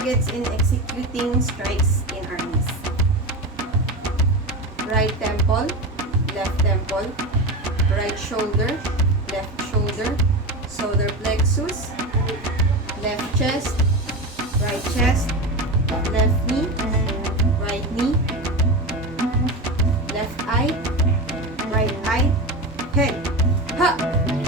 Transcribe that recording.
targets in executing strikes in Arnis. Right temple, left temple, right shoulder, left shoulder, shoulder plexus, left chest, right chest, left knee, right knee, left eye, right eye, head, ha!